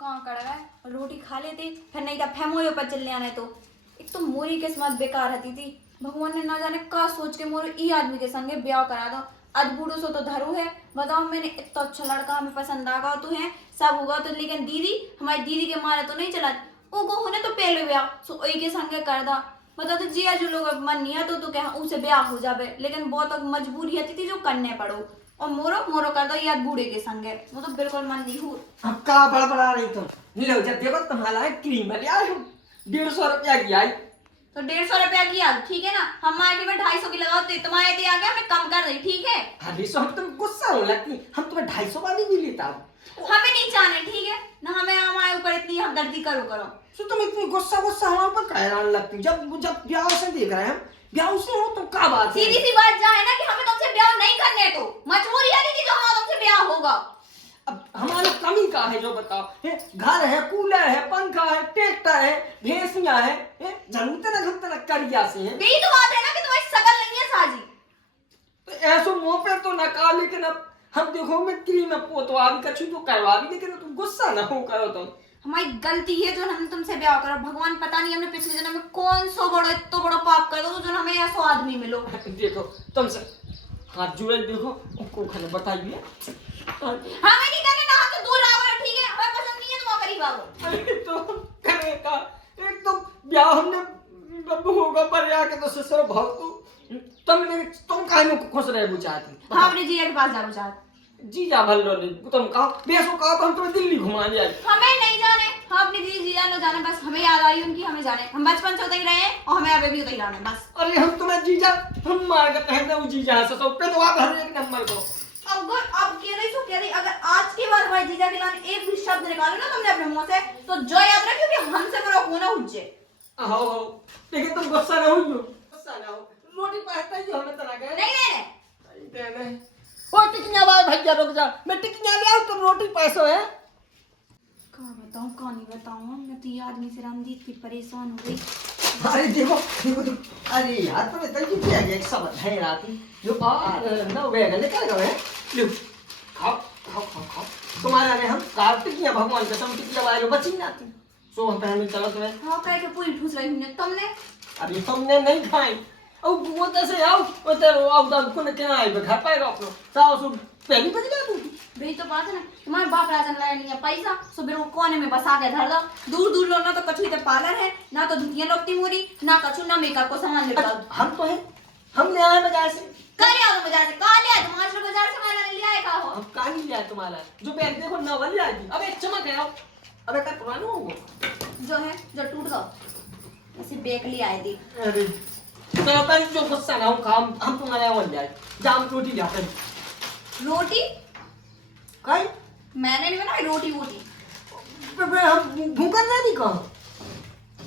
कहाँ कर गए रोटी खा लेते फिर नहीं था फेमोयो पर चलने आने तो एक तो मोरी किस्मत बेकार रहती थी। भगवान ने ना जाने का सोच के मोर ई आदमी के संगे ब्याह करा दो। आज बूढ़ो सो तो धरू है। बताओ मैंने इतना अच्छा लड़का हमें पसंद आ गया तू है सब होगा तो लेकिन दीदी हमारी दीदी के मारे तो नहीं चला वो को होने तो पहले ब्याह सो वही के संगे कर दा। बता तो जिया जो लोग मन नहीं है तो क्या उसे ब्याह हो जावे लेकिन बहुत मजबूरी आती थी जो करने पड़ो और मोरो मोरो कर दो यार बूढ़े के संगे वो तो बिल्कुल मन नहीं हूँ। अब का बड़बड़ा रही तुम लो जब देखो तुम्हारा क्रीम ले आए 150 रुपया की आई तो 150 रुपया की आग ठीक है ना हम मार्केट में 250 की लगाते तुम्हारे यदि आ गया मैं कम कर रही ठीक है। अरे सो हम तुम गुस्सा हो लगती हम तुम्हें 250 वाली भी लेता हमें नहीं चाहने ठीक है ना हमें हमारे ऊपर इतनी हमदर्दी करो करो। सो तुम इतनी गुस्सा गुस्सा हमारे ऊपर कहरान लगती जब जब ब्याह से देख रहे हैं हम ब्याह से हो तो क्या बात है। सीधी सी बात जा है ना कि हमें तुमसे ब्याह नहीं करने तो मजबूरी है कि जो हमारा तुमसे ब्याह होगा। अब हमारी कमी का है जो बताओ है घर है कूलर है पंखा है ट्रैक्टर है भैंसियां है जरूरत ना हम तक करिया से है यही तो बात है ना कि तुम्हारी शकल नहीं है साजी तो ऐसो मुंह पे तो ना कहा लेकिन अब हम देखो मैं क्रीम में पोतवा भी कछु तो करवा भी लेकिन तुम गुस्सा ना हो करो तुम। हमारी गलती है जो हम तुमसे ब्याह करो भगवान पता नहीं हमने पिछले जन्म में कौन सो बड़ो इतना बड़ा पाप कर दो जो हमें ऐसा आदमी मिलो। देखो तुमसे हाथ जुड़े देखो उनको खाने बताइए हमें नहीं करने ना हम तो दूर रहो ठीक है हमें पसंद नहीं है तुम करीब आओ। अरे तो करेगा एक तो ब्याह हमने होगा पर आके तो ससुर भाव तो तुम काहे में खुश रहे बुझाती हाँ अपने जीजा के पास जाओ चाहते जीजा भल्लो नहीं तुम कहो बेसो कहो तो हम तुम्हें दिल्ली घुमा ले आए हमें नहीं जाने हम अपनी दीदी जीजा न जाने बस हमें याद आई उनकी हमें जाने हम बचपन से उतर ही रहे हैं और हमें अभी भी उतर ही रहना है बस। अरे हम तुम्हें जीजा हम मार के पहनते वो जीजा है ससुर पे तो आप हर एक नंबर को अब कह रही अगर आज के बाद हमारे जीजा के लाने एक भी शब्द निकालो ना तुमने अपने मुंह से तो जो याद रखियो कि हमसे बुरा होना हुज्जे। आओ लेकिन तुम गुस्सा ना हो गुस्सा ना हो रोटी पहनता ही हमें तना गए नहीं नहीं ओ टिकिया भाई भैया रुक जा मैं टिकिया ले आऊं तुम रोटी पैसो है कहाँ बताऊँ कहाँ नहीं बताऊँ मैं तो ये आदमी से रामदीप की परेशान हो गई। अरे देखो देखो देखो अरे यार तुम्हें तरीके से आगे एक सब है रात जो ना बैग निकल गए लो खाओ खाओ खाओ खाओ तुम्हारे आगे हम कार्तिक या भगवान कसम टिकिया वाले बची जाती सो हम पहले चलो तुम्हें हाँ कह के पूरी ठूस रही हमने तुमने अभी तुमने नहीं खाई अब वो तैसे आओ वो तेरे आओ दाद को क्या आए घर पाएगा अपनो साओ सो पहली बज गया तू वही तो बात है ना तुम्हारे बाप राजन लाया नहीं है पैसा सुबह को कोने में बसा के धर दो दूर दूर लो ना तो कछु इधर पार्लर है ना तो धुतियां लोगती मोरी ना कछु ना मेकअप को सामान लेकर हम तो है हम ले आए बाजार से कल आओ बाजार से कल ले तुम्हारे बाजार से माला ले आए का हो हम कहां ले आए तुम्हारा जो बैग देखो नवा ले आई अबे चमक है अबे क्या पुराना होगा जो है जो टूट गया ऐसे बैग ले आए थी। अरे तो अपन जो गुस्सा ना हम तुम्हारे यहाँ जाए जाम रोटी जाते रोटी कहीं मैंने नहीं बनाई रोटी वोटी हम भूखा नहीं कहाँ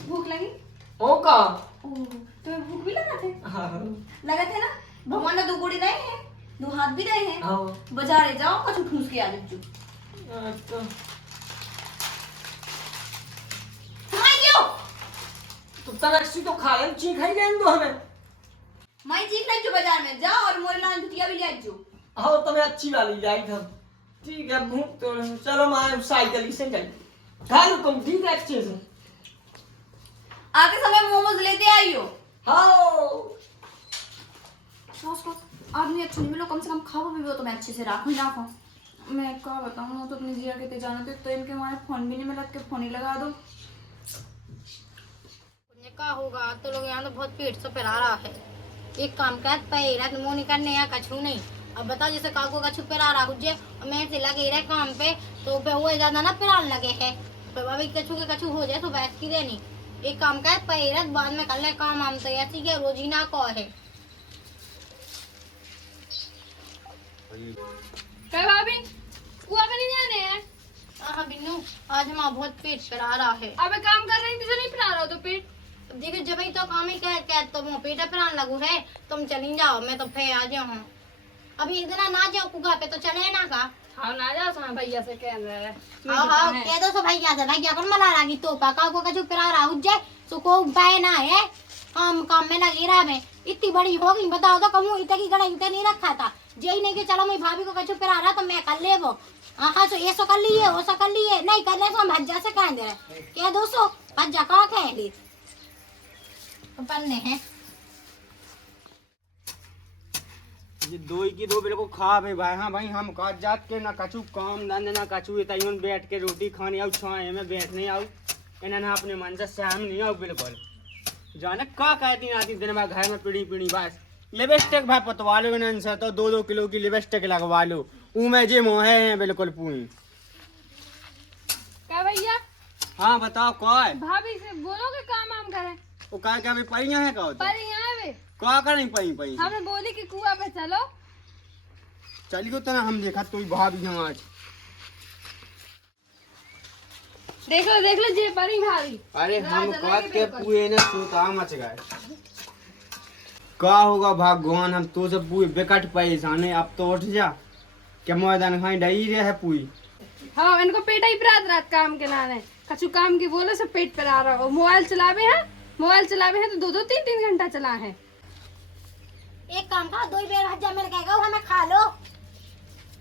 भूख लगी ओ का तुम्हें भूख भी लगा थे हाँ लगा थे ना भगवान ने 2 गोड़ी दे हैं 2 हाथ भी दे हैं हाँ बाजारे जाओ कुछ ठूस के आ जाओ अच्छा तो तलाशी तो खा लें चीख ही लें दो हमें मैं चीख नहीं जो बाजार में जाओ और मोरे लान धुतिया भी ले जो हाँ तुम्हें अच्छी वाली लाई था ठीक है भूख तो चलो मैं साइकिल से जाए खा लो तुम ठीक है अच्छे से आगे समय मोमोज लेते आइयो। हाँ सॉस को आदमी अच्छा नहीं मिलो कम से कम खाओ भी तो मैं अच्छे से राखूं ना खाऊं मैं क्या बताऊं तो अपने जिया के जाना तो इनके हमारे फोन भी नहीं मिला के फोन ही लगा दो का होगा तो लोग यहाँ तो बहुत पेट से पिला रहा है एक काम कर पैरा मुँह निकलने या कछू नहीं अब बता जैसे काको कछू पिला रहा हुए और मैं से लगे रहे काम पे तो पे वो ज्यादा ना पिलान लगे है तो अभी कछू के कछू हो जाए तो बैठ की देनी एक काम कर पैरा बाद में कर ले काम आम तो ऐसी क्या रोजीना को है क्या भाभी वो अभी नहीं जाने हैं। हाँ बिन्नू आज हमारा बहुत पेट पिला रहा है अबे काम कर रही थी तो नहीं पिला रहा हो तो पेट देखो जब ही तो काम ही कह तो पेट पिलान लगू है तुम चली जाओ मैं तो फिर आ जाऊँ अभी इतना ना जाओ पुगा पे तो चले ना का हाँ ना जा सो भैया से कह रहे हैं हाँ कह दो सो भैया से भैया कौन मला लागी तो पाका को कछु पिला रहा हो जाए सो को उपाय ना है हम काम में लगी रहा मैं इतनी बड़ी हो गई बताओ तो कहूँ इतनी गड़ा इतने नहीं रखा था यही नहीं कि चलो मैं भाभी को कछु पिला रहा तो मैं कर ले वो हाँ, तो ये सो कर लिए, वो सो कर लिए, नहीं करने तो हम भज्जा से कहें दे क्या दोस्तों, भज्जा कहा कहेंगे पन्ने हैं। ये दो ही की दो बिल्कुल खा भाई। हाँ भाई, हम का जात के ना कछु काम धंधे ना कछु इतन बैठ के रोटी खाने आऊ छाए में बैठने आऊ इन्हें ना अपने मन से सहम नहीं आऊ बिल्कुल। जाने का कहती आती दिन में घर में पीढ़ी पीढ़ी बस लिपस्टिक भाई पतवा लो इन्हें से तो 2-2 किलो की लिपस्टिक लगवा लो में जे मोहे हैं बिल्कुल पूरी। क्या भैया हाँ बताओ कौन भाभी से बोलो कि काम वाम करें। वो कहा क्या परियां है का पर यहाँ वे का कर नहीं पई हमने बोली कि कुआं पे चलो। चलियो तना हम देखा तो भाभी हम आज देख लो जे परी भाभी। अरे हम कद के पूरे ने सूता मच गए। का होगा भगवान, हम तो सब पूरे बेकट परेशान है। अब तो उठ जा क्या मैदान खाई डई रहे है पूरी। हाँ इनको पेट ही रात काम के लाने कछु काम की बोले सब पेट पर आ रहा हो। मोबाइल चलावे हैं तो 2-3 घंटा चला है। एक काम का 2 बेर भज्जा मिल गएगा हमें खा लो।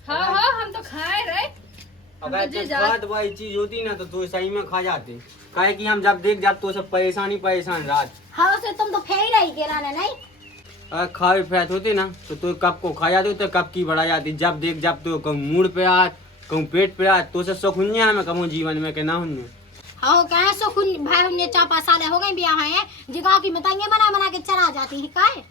हाँ हम तो खाए रहे। अगर तो वही चीज होती ना तो सही में खा जाते। काहे कि हम जब देख जब तो सब परेशान रात। हाँ उसे तुम तो फेर रही गिराने नहीं। अगर खाए फैत होते ना तो कब को खा जाते तो कब की बढ़ा जाती। जब देख जब तो कहूँ मूड पे आ कहूँ पेट पे आ तो से सुख हुन्ने हमें कहूँ जीवन में के ना हुन्ने। हाँ कहे सो खुन भाई हमने 4-5 साल हो गए ब्याह है जगह की बताइए बना के चला जाती है काहे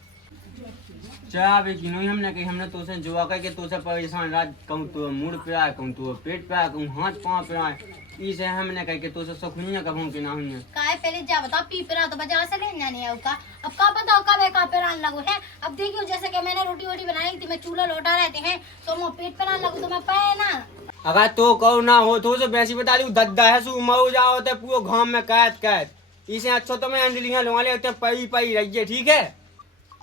चाहे कि नहीं हमने कही हमने तो से जुआ करके तो से परेशान रात कहूँ तो मूड पे आए कहूँ तो पेट पे आए कहूँ हाथ पाँव पे आए इसे हमने कह के तो से सुख हुन्ने कहूँ कि ना हुन्ने। काहे पहले जा बताओ पीपरा तो बाजार से लेना नहीं है का अब का बताओ कब है का पेरान लगो है। अब देखियो जैसे कि मैंने रोटी वोटी बनाई थी मैं चूल्हा लौटा रहते हैं तो मैं पेट पेरान लगू तो मैं पे ना। अगर तो कहो ना हो तो से वैसी बता दी दद्दा है सु मऊ जाओ तो पूरे गांव में कैद इसे अच्छा तो मैं अंजलियां लगा ले तो पई रहिए ठीक है।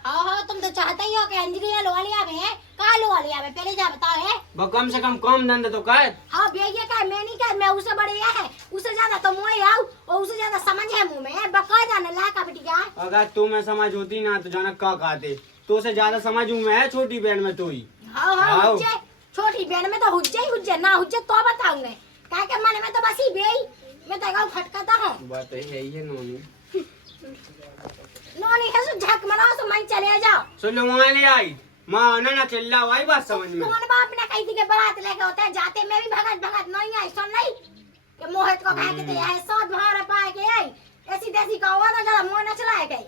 हाँ तुम तो चाहते ही हो कि अंजलियां लगा लिया है का लगा लिया है पहले जा बताओ है। वो कम से कम काम धंधा तो कैद। हाँ भैया क्या मैं नहीं क्या मैं उसे बढ़िया है उसे ज्यादा तो मुँह आऊ और उसे ज्यादा समझ है मुँह में बका जाने ला का बिटिया। अगर तुम्हें समझ होती ना तो जाना का खाते तो से ज्यादा समझ हूँ मैं छोटी बहन में तो ही। हाँ हुज्जे छोटी बहन में तो हुज्जे ना हुज्जे तो बताऊंगे क्या के मन में तो बस ही बेई मैं तो खटकाता हूँ। बात है ये नोनी है सो झक मनाओ सो मैं चले जाओ। सुन लो वहाँ ले आई माँ ना चिल्ला आई बात समझ में। कौन बाप ने कही थी कि बारात लेके होते हैं जाते मैं भी भगत नहीं आई सुन नहीं कि मोहित को कह के तो यह साथ भाड़ा पाए के आई ऐसी तैसी का हुआ ना जरा मुंह न चलाए गई।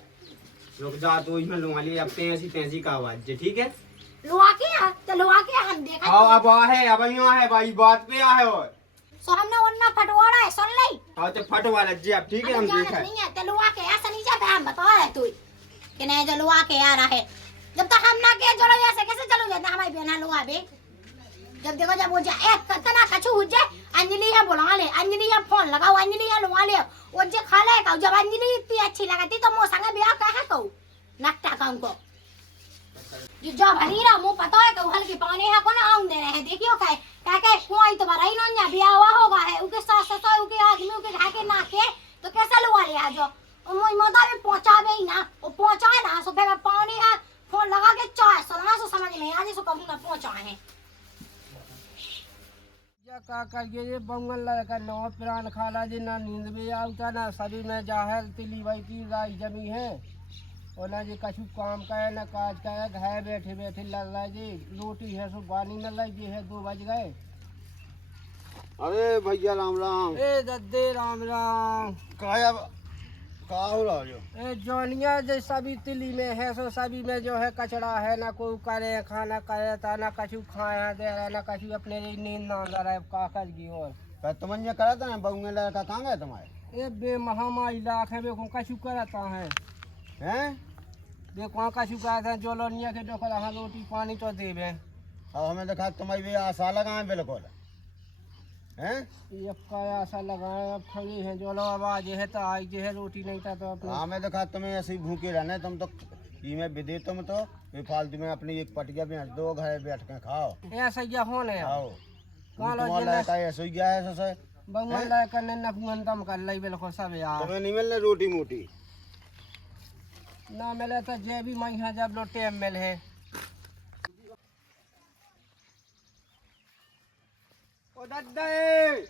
रुक जा तो इसमें लुआ ली अब तैसी का आवाज जे ठीक है लुआ के हम देखा अब है अब यहाँ है भाई बात पे है और सो हमने उन्ना फटवाड़ा है सुन ली। हाँ तो फट वाला जी अब ठीक है हम देखा नहीं है तो लुआ के ऐसा नहीं जाता हम बता रहे तू कि नहीं जो लुआ के आ रहा है जब तक हम ना के चलो ऐसे कैसे चलो जाते हमारी बहना लुआ बे जब देखो जब वो जाए एक कतना कछु हो जाए अंजलि है बुला ले अंजलि है फोन लगाओ अंजलि है लुआ ले वो जे खा ले का जब अंजलि इतनी अच्छी लगती तो मो संगे ब्याह कहा कहू नकटा काम को जो भरी रहा मुंह पता है कहू हल्की पानी है को ना आऊं दे रहे हैं देखियो क्या कोई तो भरा ही ना ब्याह हुआ होगा है उके सास ससुर उके आदमी उके घा के नाके तो कैसा लुआ ले आ जो मोई मोदा में पहुंचावे ही ना वो पहुंचाए ना सो फिर पानी है फोन लगा के चाय सुना सो समझ नहीं आ जे सो कहूं ना पहुंचाए हैं या का कर ये बंगल लगा नौ प्राण खाला जी ना नींद में आवता ना सभी में जाहर तिली बैठी राई जमी है और ना जी कछु काम का है ना काज का है घर बैठे बैठे लग रहा जी रोटी है सो बानी में लगी है 2 बज गए। अरे भैया राम राम। ए दद्दे राम राम का हो रहा है ए जोनिया जो सभी तिली में है सो सभी में जो है कचड़ा है ना कोई करे खाना करे था ना कछु खाया दे रहा ना कछु अपने लिए नींद ना आ रहा है काकर की और तुमने करा था ना बंगले लड़का कहाँ गए तुम्हारे ये बेमहामारी लाख है देखो कछु करता है हैं देखो कछु कहा था जो लोनिया के देखो हाँ रोटी पानी तो देवे अब हमें देखा तुम्हारी भी आशा लगा है बिल्कुल हैं ये का आशा लगाए अब खड़ी है जो लो आवाज है तो आई जे है रोटी नहीं था तो अपने हमें देखा तुम्हें ऐसे ही भूखे रहने तुम तो में विदे तुम तो फालतू में अपनी एक पटिया बेच दो घर बैठ के खाओ ऐसा या होने खाओ कहाँ लो तुम्हारा लड़का ऐसे ही गया है ससे बंगल लाए करने नकुन दम कर लाई बिल्कुल सब यार तुम्हें नहीं मिलने रोटी मोटी ना मिले तो जे भी मई है जब लो टाइम मिल है ओ दद्दा ए,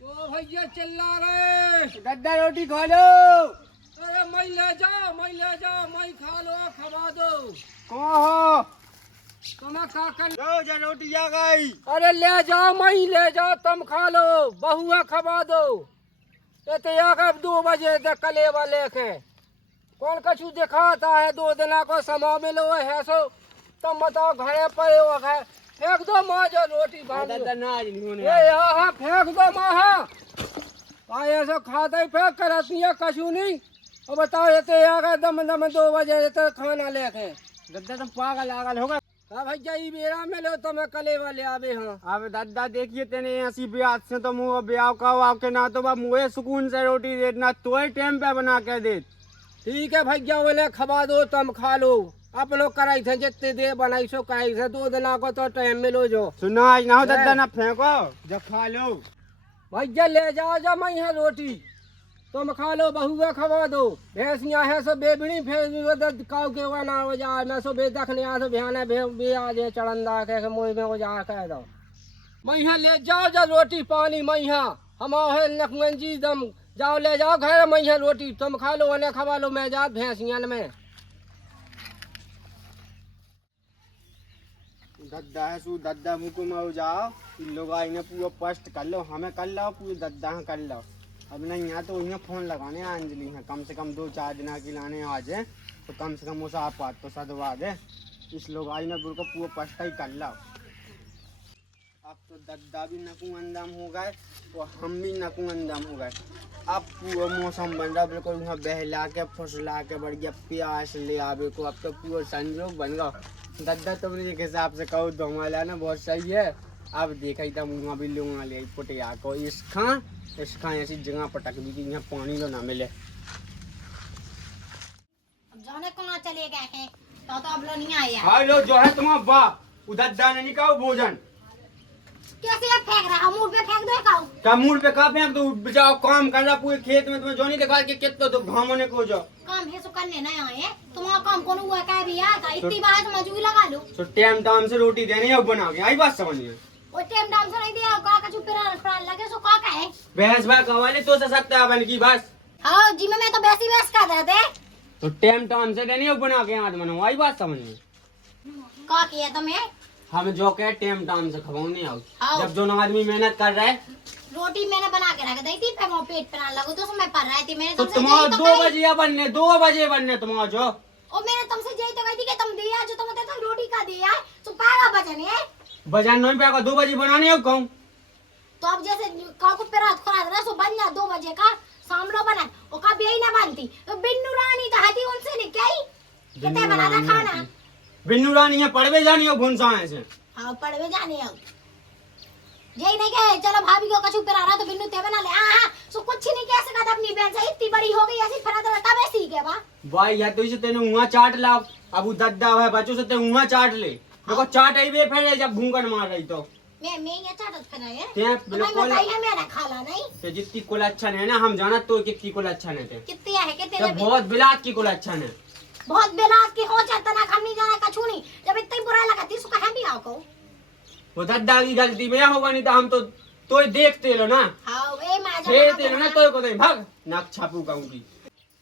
तो भैया चिल्ला रहे। दद्दा रोटी खा लो। अरे मैं ले जाओ, मैं खा लो, खवा दो। कौन हो? तुम्हें क्या कर? लो जा रोटी आ गई। अरे ले जाओ, मैं ले जाओ, तुम खा लो, बहुआ खवा दो। ये तो यहाँ 2 बजे तक कले वाले के कौन कछु दिखाता है 2 दिन को समा मिलो है सो तुम बताओ घरे पे हो गए फेंक दो माँ जो रोटी दद्दा नाज नहीं होने। ये यहाँ फेंक दो माँ आए ऐसा खाता ही फेंक कर आती है कछु नहीं। और बताओ ये तो यहाँ दम 2 बजे तक खाना लेके दद्दा तुम पागल आगल हो गए। हाँ भैया ये बेरा में लो तो मैं कले वाले आवे। हाँ अब दद्दा देखिए तेने ऐसी ब्याह से तो मुँह ब्याह का आपके ना तो मुँह सुकून से रोटी देना तो टाइम पे बना के दे। ठीक है भैया बोले खवा दो तुम खा लो। आप लोग कराई थे जितने देर बनाई सो कराई थे 2 दिन को तो टाइम मिलो जो सुना आज ना हो दद्दा ना फेंको जब खा लो। भैया ले जाओ जा मैं यहाँ रोटी तुम खा लो बहुआ खवा दो। भैंसियाँ है सो बेबड़ी फेंक काउ के वना हो जा मैं सो बे देखने आ सो भैया बे आ जाए चढ़ंदा के मुँह में हो जा कह दो। मैं यहाँ ले जाओ जा रोटी पानी मैं यहाँ हम नकमंजी दम जाओ ले जाओ घर मैं यहाँ रोटी तुम खा लो उन्हें खवा लो मैं जा भैंसियाँ में। दद्दा है सू दद्दा मुको में जाओ लोग आइने पूरा पस्ट कर लो हमें कर लो पूरे दद्दा कर लो। अब नहीं यहाँ तो यहाँ फोन लगाने अंजलि है कम से कम 2-4 दिन की लाने आ जाए तो कम से कम उसे आप तो सदवा दे इस लोग आइने को पूरा पस्ट ही कर लो। अब तो दद्दा भी नकू अंदम हो गए और हम भी नकू अंदम हो गए। अब पूरा मौसम बन रहा बिल्कुल वहाँ बहला के फुसला के बढ़िया प्यास ले आवे को अब तो पूरा संजोग बन गया। दद्दा तुमने एक हिसाब से कहो तो हमारा ना बहुत सही है। अब देखा ही था वहाँ भी लोग ले पुटिया को इसका ऐसी जगह पटक दी कि यहाँ पानी तो ना मिले। अब जाने को ना चले गए हैं तो अब लोग नहीं आए यार। हाय लो जो है तुम्हारा बाप उधर दाने नहीं खाओ भोजन कैसे अब फेंक रहा है मुंह पे फेंक दो खाओ। का मूड पे का फेंक दो बचाओ काम कर रहा पूरे खेत में तुम्हें जो नहीं दिखा के कितना तो घाम होने को जाओ काम है सो करने नहीं आए तुम्हारा काम कौन हुआ क्या भी आता इतनी बार तो मजूरी लगा लो। तो टाइम से रोटी देनी है बना के आई बात समझिए। वो टाइम डाम से नहीं दिया का कछु पेरा फ्रान लगे सो का है बहस भाई कवाले तो से सकता है बन की बस। हाँ जी मैं तो वैसी बहस कर रहे थे तो टाइम से देनी है बना के हाथ मनो आई बात समझिए। का किया तुम्हें हम जो के टाइम से खवाओ नहीं आओ आओ। जब जो आदमी मेहनत कर रहा है रोटी मैंने बना के रख दी थी पे वो पेट पर लगो तो मैं पढ़ रही थी मैंने तो तुमसे तुम्हारा यही तो 2 कही। बजे 2 बजे बनने तुम्हारा जो और मैंने तुमसे यही तो कही थी कि तुम दिया जो तुम देते रोटी का दिया तो पाएगा बचन है। बजान नहीं पाएगा 2 बजे बनाने हो कहूँ तो अब जैसे का को पेरा खुरा रहा सो बन जा 2 बजे का शामलो बना और कब यही ना बनती तो बिन्नू रानी तो हटी उनसे नहीं क्या ही कितने बनाना खाना बिन्नू रानी है पड़वे जानी हो भुनसा से। हाँ पढ़वे जाने अब यही नहीं कहे चलो भाभी को कछु पेरा रहा तो बिन्नू ते बना ले हाँ सो कुछ नहीं कैसे कहता अपनी बहन से इतनी बड़ी हो गई ऐसी फरा तो तब ऐसी के बा भाई या तो इसे तेने उहाँ चाट लाओ अब वो दद्दा है बच्चों से ते उहाँ चाट ले देखो चाट आई वे फिर जब भूंगन मार रही तो मैं ये चाटत फना है ते मैं बिल्कुल बताई है मेरा खाला नहीं ते जितनी कुल अच्छा है ना हम जाना तो कितनी कुल अच्छा है ते कितनी है के ते तेरे बहुत बिलात की कुल अच्छा है बहुत बेलास की हो जाता ना खमनी जाना कछु नहीं जब इतनी बुरा लगा थी सुका हम भी आओ को वो दद्दा की गलती में होगा नहीं तो हम तो देखते लो ना हाँ वे माजा देखते लो ना तो को भाग नाक छापू कहूँगी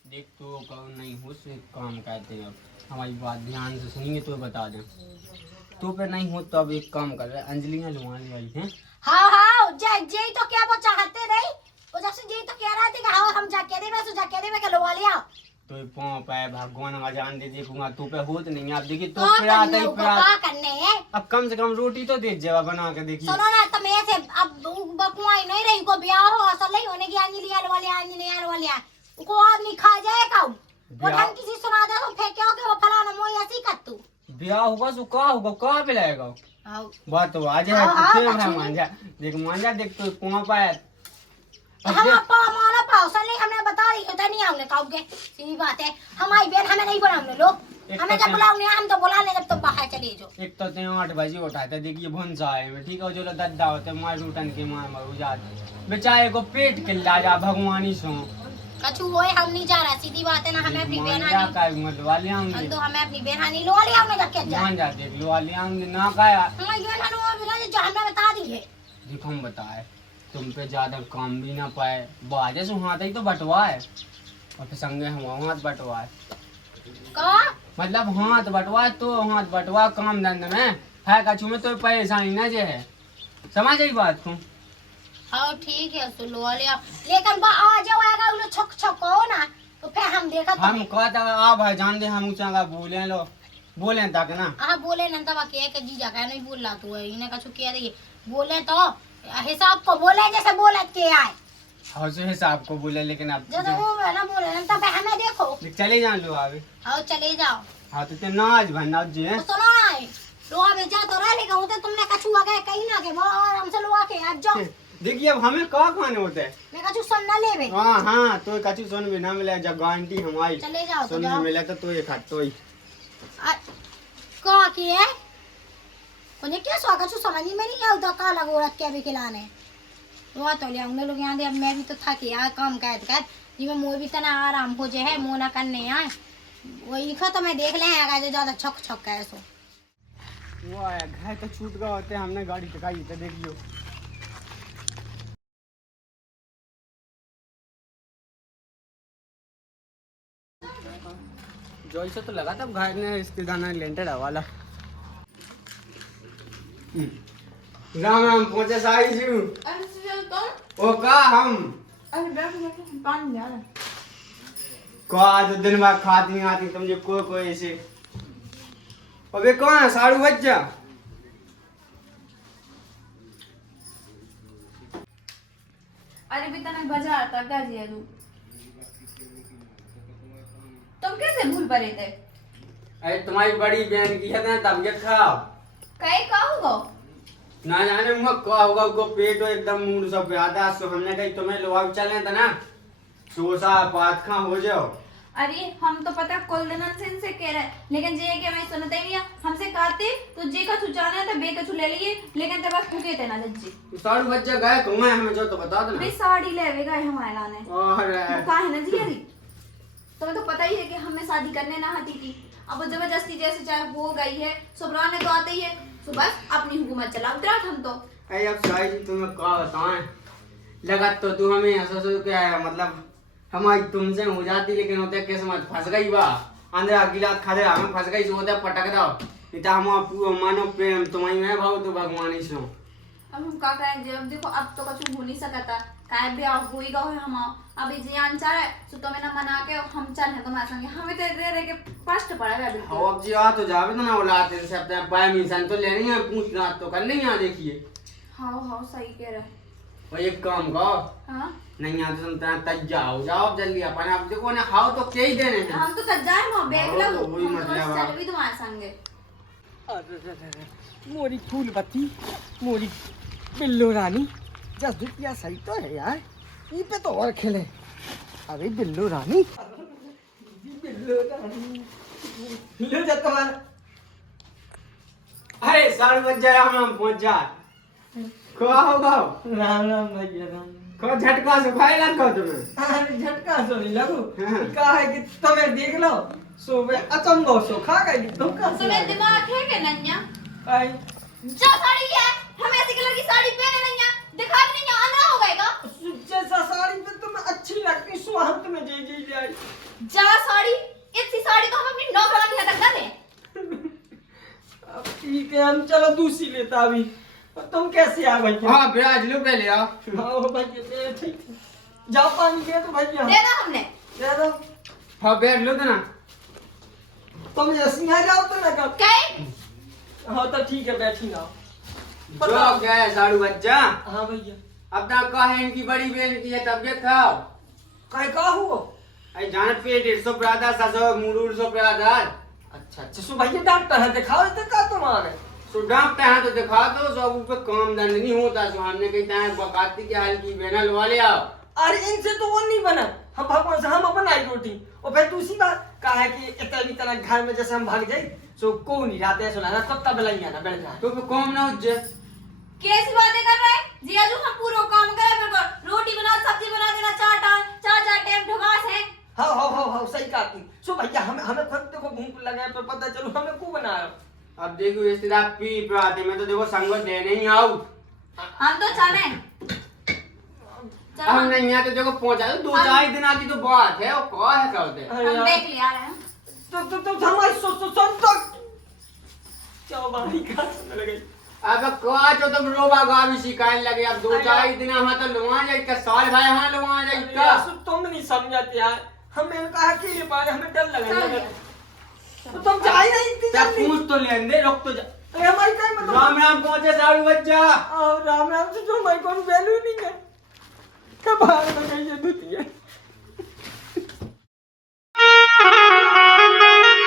देख तो कहूँ नहीं हो से काम करते हैं अब हमारी बात ध्यान से सुनिए तो बता दें तो पे नहीं हो तो अब एक काम कर रहे अंजलियाँ लुआने वाली हैं। हाँ हाँ जय तो क्या वो चाहते नहीं वो जब से जय तो कह रहा था कि हाँ हम जाके दे मैं जाके दे मैं के लवा लिया तो पाँव पे भगवान का जान दे देखूंगा तू पे होत नहीं आप देखिए तो तो फिर आते करने ही ऊपर फिर का करने है अब कम से कम रोटी तो दे जवा बना के देखिए। सुनो ना तुम ऐसे अब बकुआई नहीं रही को ब्याह हो असल नहीं होने की आने वाले को आदमी खा जाए काऊ वो ढंग किसी सुना दे तो फेंके हो के वो फलाना मोई ऐसी कर तू ब्याह होगा तो का होगा का पिलाएगा हाँ बात तो आज है हाँ, कुछ हाँ, है मांझा देख तो पाँव पे हम अपा हमारा पाउसा नहीं हमने बता रही होता नहीं हमने काऊ के सीधी बात है हमारी बहन हमें नहीं बुलाओगे लोग हमें जब बुलाओगे हम तो बुला ले जब तुम बाहर चले जो एक तो 8 बजे उठाते देखिए भुनसा है ठीक है जो दद्दा होते मार उठन के मार मर जाते बेचारे को पेट के ला जा भगवानी सो कछु होए हम नहीं जा रहा सीधी बात है ना हमें अपनी बहन का मत वाले हम आऊंगे तो हमें अपनी बहन लो लिया हमने जब क्या जा मान जा देख लो वाले आऊंगे ना का हमारी बहन वो बिना जो हमने बता दी है देखो हम बताए तुम पे ज्यादा काम भी ना पाए बाजे से हाथ ही तो बटवा है और फिर संगे हम हाथ बटवा है का मतलब हाथ बटवा तो हाथ बटवा काम धंधे में है कछु में तो परेशानी ना जे है समझ आई बात तुम हाँ ठीक है सुन लो लिया लेकिन बा आ जाएगा उन छक छक हो ना तो फिर हम देखा हम कहता आ भाई जान दे हम ऊंचा बोले लो बोले तक ना हाँ बोले ना तब के जीजा का नहीं बोल रहा तू इन्हें कछु किया देखिए बोले तो हिसाब को बोले जैसे बोले के आए हाँ से हिसाब को बोले लेकिन अब जैसे वो ना बोले ना तब हमें देखो चले जान लो अभी आओ चले जाओ हाँ तो नाच भंडा जी है तो सुनो ना लोहा बेचा तो रह लेगा होते तुमने कछु आ गए कहीं ना के वो आराम से लोहा के आज जाओ देखिए अब हमें क्या खाने होते हैं मैं कछु सुन ना लेवे हाँ हाँ तो कछु सुन भी ना मिले जब गारंटी हमारी चले जाओ तो सुन भी जाओ मिले तो ये खा तो ही का की है मुझे क्या सो कछु समझ में नहीं आता का लगो रख के भी खिलाने वो तो ले आऊंगे लोग यहाँ दे अब मैं भी तो था कि यार काम कर जी मैं मोर भी तना आराम हो जाए है मोना करने आए वही खा तो मैं देख ले आएगा जो ज्यादा छक छक है सो वो आया घर तो छूट गया होते हमने गाड़ी टकाई तो देखियो जो ऐसा तो लगा था घर ने रिश्तेदार ने लेंटर वाला राम राम पहुंचे साई जी ओ का हम का तो दिन बाद खाती नहीं आती तुम जो कोई ऐसे अबे कौन है साड़ू बच्चा अरे भी तना बाजार तक क्या जिया तू तुम कैसे भूल पड़े थे अरे तुम्हारी बड़ी बहन की है ना तबीयत खराब कहीं का होगा ना जाने उनका क्या होगा उनको पेट हो एकदम मूड सब ज्यादा सो हमने कही तुम्हें लोहा चले था ना सोसा पात खा हो जाओ अरे हम तो पता कुल दिन से इनसे कह रहे लेकिन जे के मैं सुनते ही नहीं हमसे कहते तो जे का सुचाना है तो बे कछु ले लिए लेकिन तब बस भूखे थे ना जज्जी तो साड़ू बच्चा गए घूमे हमें जो तो बता दो भाई ना साड़ी ले गए हमारे लाने और वो का है ना जी अभी तुम्हें तो पता ही है कि हमें शादी करने ना आती थी अब वो जबरदस्ती जैसे चाहे हो गई है सुबराने तो आते ही है तो बस अपनी हुकूमत चलाओ उतरा हम तो अरे अब साई जी तुम्हें क्या बताएं लगा तो तू हमें ऐसा सोच के आया मतलब हमारी तुमसे हो जाती लेकिन होते किस्मत फंस गई बा अंदर अगला खड़े हमें फंस गई सो होते पटक दो इतना हम मानो प्रेम तुम्हारी में भाव तो भगवान ही सो अब हम का कहें जब देखो अब तो कुछ हो नहीं सकता काहे भी आप हुई गो है हम अभी जियान चाहे सो तुम्हें ना मना के हम चल है तुम्हारे संगे हमें तो रह के कष्ट पड़ा है अभी हाँ अब जी आ तो जावे तो ना औलाद इनसे अपने पाए मिशन तो लेनी है पूछना तो करनी है देखिए हाँ हाँ सही कह रहे और एक काम करो हाँ नहीं आते तुम तज्जा हो जाओ अब जल्दी अपन अब देखो ना खाओ तो क्या ही देने हैं हम तो सज्जाए ना बैग हाँ, लगो तो वही हम तो बस मतलब चल भी तुम्हारे संगे मोरी फूल बत्ती मोरी बिल्लो रानी जस दुतिया सही तो है यार ये पे तो और खेले अरे बिल्लो रानी बिल्लो रानी लो जा तुम्हारा अरे साढ़े बच्चा राम राम पहुंच जा कहा होगा राम राम भैया राम कहा झटका से खाए लगा तुम्हें अरे झटका सो नहीं लगू हाँ। कहा है कि तुम्हें देख लो सो वे अचंभव सो खा गई तुम का तुम्हें दिमाग है क्या नन्या आई जो साड़ी है हम ऐसी कलर की साड़ी पहने नहीं है दिखा नहीं है आंधळा हो गएगा जैसा साड़ी पे तुम्हें अच्छी लगती सो हम तुम्हें जे जे ले आई जा साड़ी इतनी साड़ी तो हम अपनी नौकरानी हटक दें अब ठीक है हम चलो दूसरी लेता अभी और तुम कैसे आ भैया हाँ ब्याज लो पहले आओ हाँ भैया दे ठीक है जाओ पानी दे दो भैया दे दो हमने दे दो हाँ बैठ लो तो ना तुम जैसी आ जाओ तो ना कब कहीं हाँ तो ठीक है बैठी ना जो क्या है साड़ू बच्चा हाँ भैया अब ना कहा है इनकी बड़ी बहन की है तबियत खराब काय का हुआ अरे जान पेट 100 प्रादा 700 मूड 100 प्रादा अच्छा अच्छा सो भैया डॉक्टर है दिखाओ तो का तुम्हारे सो डॉक्टर है तो दिखा दो सब ऊपर काम दंड नहीं होता सो हमने कही था बकाती के हाल की बेनल वाले आओ अरे इनसे तो वो नहीं बना हम भगवान से हम अपन आई रोटी और फिर दूसरी बात कहा है कि इतना भी तरह घर में जैसे हम भाग जाए सो को नहीं जाते हैं सुना कुत्ता बिलाइया ना बैठ जाए तो फिर काम ना हो जाए कैसी बातें कर रहे हैं जिया जो हम पूरा काम करे बिल्कुल रोटी बना सब्जी बना देना चार टाइम ढुकास है हाँ सही कहा तुम सो भैया हमें हमें खुद देखो भूख लगा पर पता चलो हमें को बनाया अब देखो रिश्तेदार पी पाते मैं तो देखो संग देने ही आऊ हम तो चले हम नहीं यहाँ तो देखो पहुंचा दो 2-4 दिन आती तो बात है और कौन है कर दे अरे हम यार, देख लिया रहे हैं तो हमारी सुन तो क्या बारी का सुन लगे। अब कहा जो तुम रोबा गा भी शिकायत लगे अब 2-4 दिन हम तो लुआ जाए का साल भाई हां लुआ जाए अरे का यार, तुम नहीं समझाते यार, हमें कहा कि ये बात हमें डर लगा। तो तुम जा ही नहीं इतनी क्या जल्दी। पूछ तो लेन दे रुक तो जा अरे हमारी क्या मतलब राम राम पहुंचे सारू बच्चा राम राम से जो हमारी कोई वैल्यू नहीं है। कब हार में गई ये दुनिया।